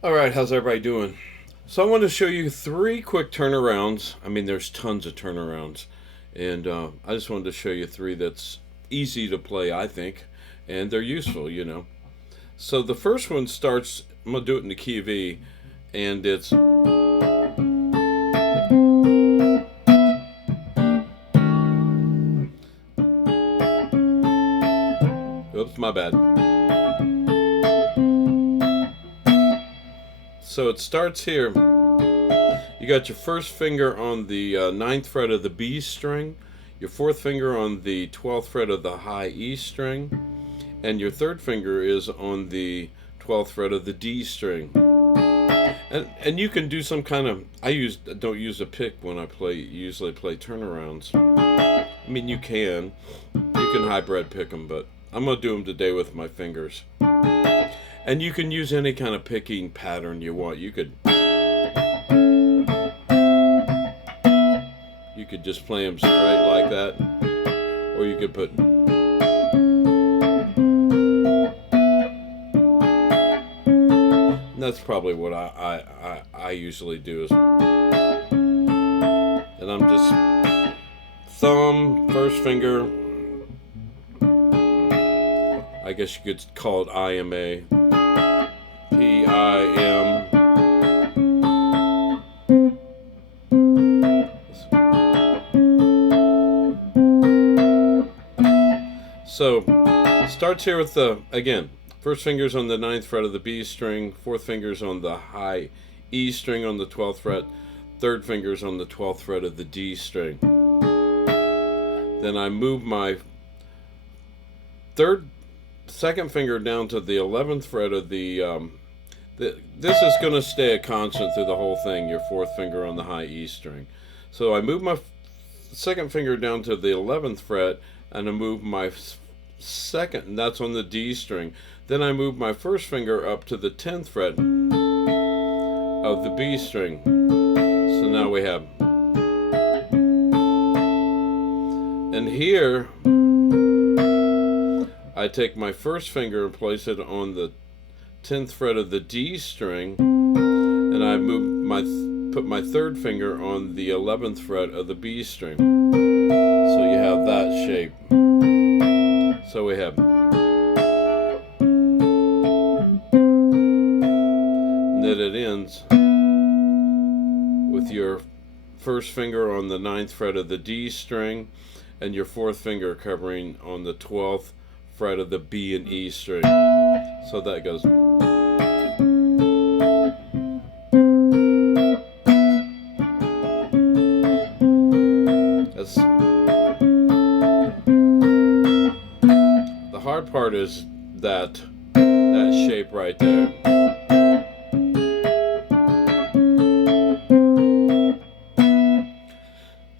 All right, how's everybody doing? So I want to show you three quick turnarounds. I mean, there's tons of turnarounds, and I just wanted to show you three that's easy to play, I think, and they're useful. So the first one starts. I'm gonna do it in the key of E, and it's oops, my bad. So it starts here. You got your first finger on the ninth fret of the B string, your fourth finger on the 12th fret of the high E string, and your third finger is on the 12th fret of the D string. And you can do some kind of don't use a pick when I usually play turnarounds. I mean you can hybrid pick them, but I'm gonna do them today with my fingers. And you can use any kind of picking pattern you want. You could just play them straight like that, or you could put. And that's probably what I usually do. And I'm just thumb, first finger. I guess you could call it IMA, PIM. So, starts here with again, first finger's on the ninth fret of the B string, fourth finger's on the high E string on the 12th fret, third finger's on the 12th fret of the D string. Then I move my second finger down to the 11th fret of this is going to stay a constant through the whole thing, your fourth finger on the high E string. So I move my second finger down to the 11th fret, and I move my second, and that's on the D string. Then I move my first finger up to the 10th fret of the B string. So now we have, and here I take my first finger and place it on the 10th fret of the D string, and I put my third finger on the 11th fret of the B string. So you have that shape. So we have, and then it ends with your first finger on the 9th fret of the D string, and your fourth finger covering on the 12th fret of the B and E string. So that goes. That's the hard part, is that shape right there.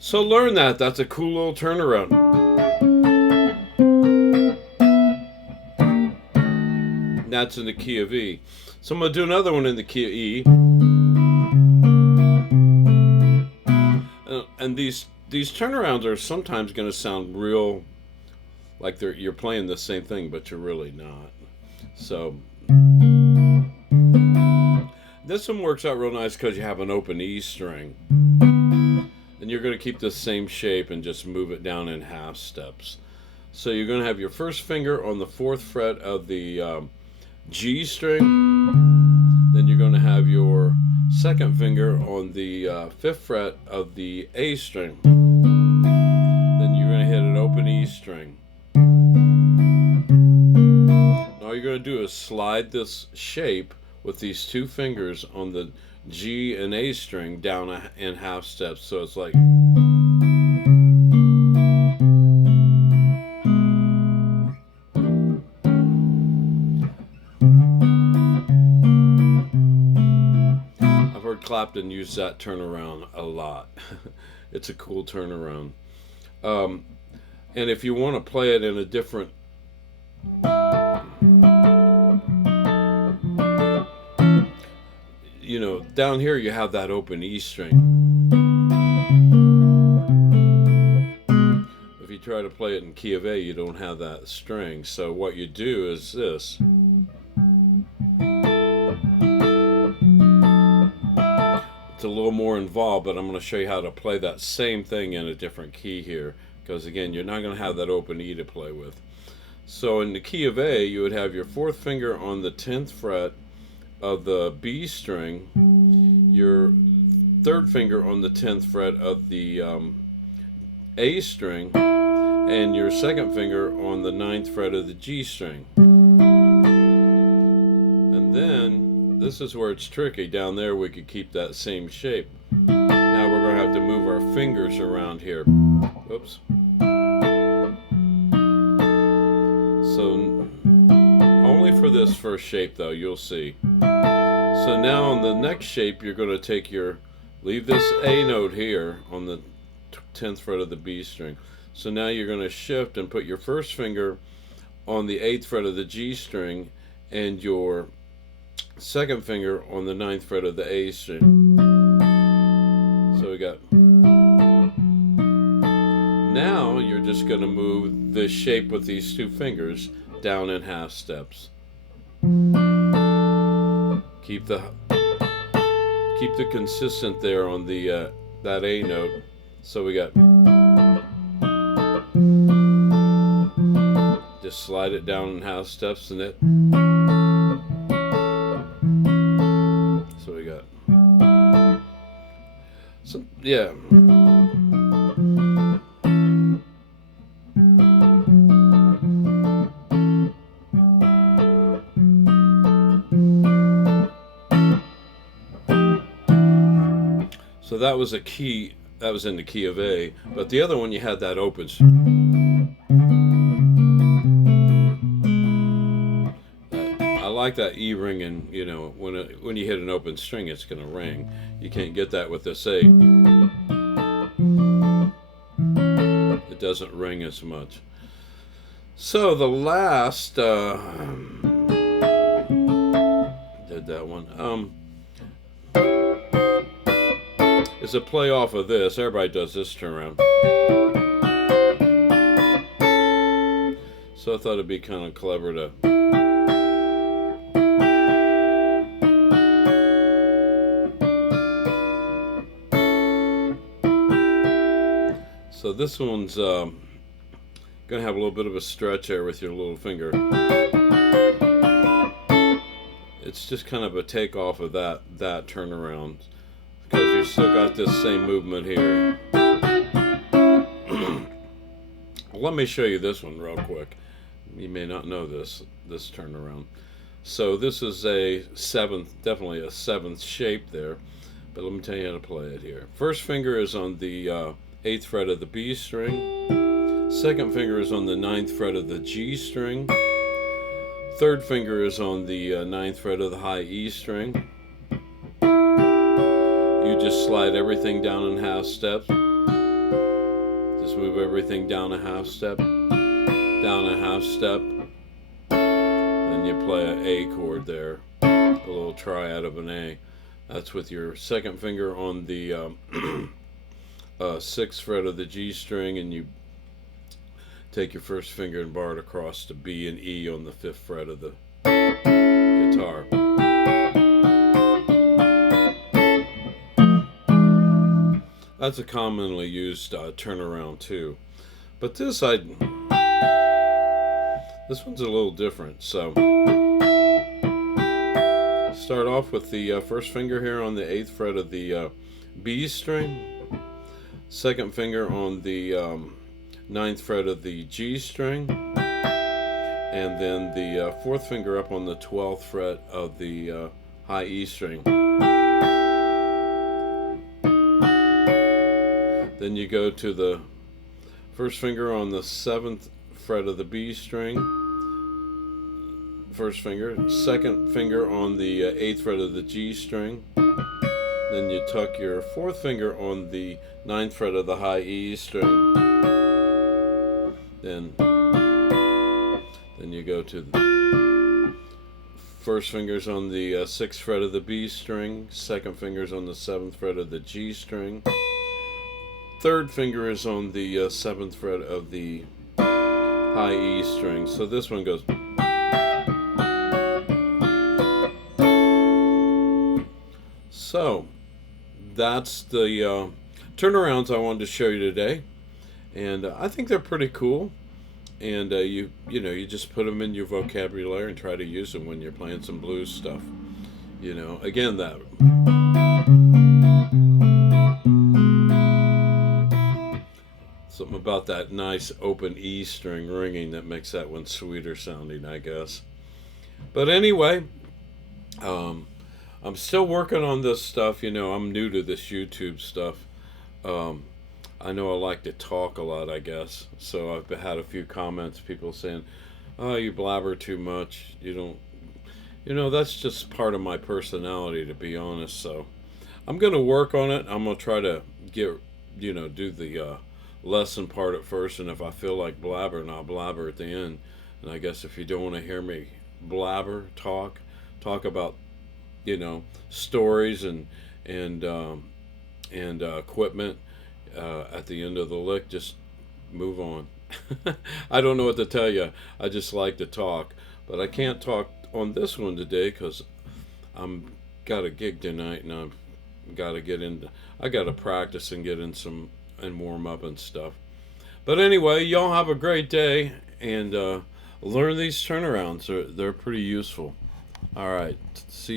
So learn that. That's a cool little turnaround. That's in the key of E. So I'm going to do another one in the key of E. And these turnarounds are sometimes going to sound real like you're playing the same thing, but you're really not. So this one works out real nice because you have an open E string. And you're going to keep the same shape and just move it down in half steps. So you're going to have your first finger on the 4th fret of the G string. Then you're going to have your second finger on the 5th fret of the A string. Then you're going to hit an open E string. All you're going to do is slide this shape with these two fingers on the G and A string down in half steps. So it's like. I've heard Clapton use that turnaround a lot. It's a cool turnaround. And if you want to play it in a different. Down here you have that open E string. If you try to play it in key of A, you don't have that string. So what you do is this. more involved, but I'm going to show you how to play that same thing in a different key here, because again, you're not going to have that open E to play with. So in the key of A, you would have your fourth finger on the 10th fret of the B string, your third finger on the 10th fret of the A string, and your second finger on the 9th fret of the G string. And then this is where it's tricky. Down there we could keep that same shape. Now we're going to have to move our fingers around here. Oops. So only for this first shape though, you'll see. So now on the next shape, you're going to take leave this A note here on the 10th fret of the B string. So now you're going to shift and put your first finger on the 8th fret of the G string and your second finger on the 9th fret of the A string. So we got. Now you're just going to move this shape with these two fingers down in half steps. Keep the consistent there on the that A note. So we got. Just slide it down in half steps and it. So we got. So yeah. So that was a key, that was in the key of A, but the other one you had that open. I like that E ringing, you know, when you hit an open string it's going to ring. You can't get that with this A. It doesn't ring as much. So the last, did that one. Is a play off of this. Everybody does this turnaround. So I thought it'd be kind of clever to. So this one's gonna have a little bit of a stretch there with your little finger. It's just kind of a takeoff of that turnaround. Because you still got this same movement here. Let me show you this one real quick. You may not know this turnaround. So this is a seventh, definitely a seventh shape there. But let me tell you how to play it here. First finger is on the 8th fret of the B string. Second finger is on the 9th fret of the G string. Third finger is on the 9th fret of the high E string. You just slide everything down in half steps. Just move everything down a half step, down a half step. Then you play an A chord there, a little triad of an A. That's with your second finger on the 6th fret of the G string, and you take your first finger and bar it across to B and E on the 5th fret of the guitar. That's a commonly used turnaround too, but this one's a little different. So start off with the first finger here on the 8th fret of the B string, second finger on the 9th fret of the G string, and then the 4th finger up on the 12th fret of the high E string. Then you go to the first finger on the 7th fret of the B string, first finger, second finger on the 8th fret of the G string, then you tuck your 4th finger on the 9th fret of the high E string, then you go to the first fingers on the 6th fret of the B string, second fingers on the 7th fret of the G string, third finger is on the 7th fret of the high E string. So this one goes. So that's the turnarounds I wanted to show you today, and I think they're pretty cool. And you just put them in your vocabulary and try to use them when you're playing some blues stuff. Again, that something about that nice open E string ringing that makes that one sweeter sounding, I guess. But anyway, um, I'm still working on this stuff. I'm new to this YouTube stuff. Um, I know I like to talk a lot, I guess. So I've had a few comments, people saying, "Oh, you blabber too much. You don't." That's just part of my personality, to be honest. So I'm gonna work on it. I'm gonna try to do the lesson part at first, and if I feel like blabbering, I'll blabber at the end. And I guess if you don't want to hear me blabber, talk about stories and equipment at the end of the lick, just move on. I don't know what to tell you. I just like to talk, but I can't talk on this one today because I'm got a gig tonight, and I've got to get into. I got to practice and get in some and warm up and stuff. But anyway, y'all have a great day, and learn these turnarounds. They're pretty useful. All right, see.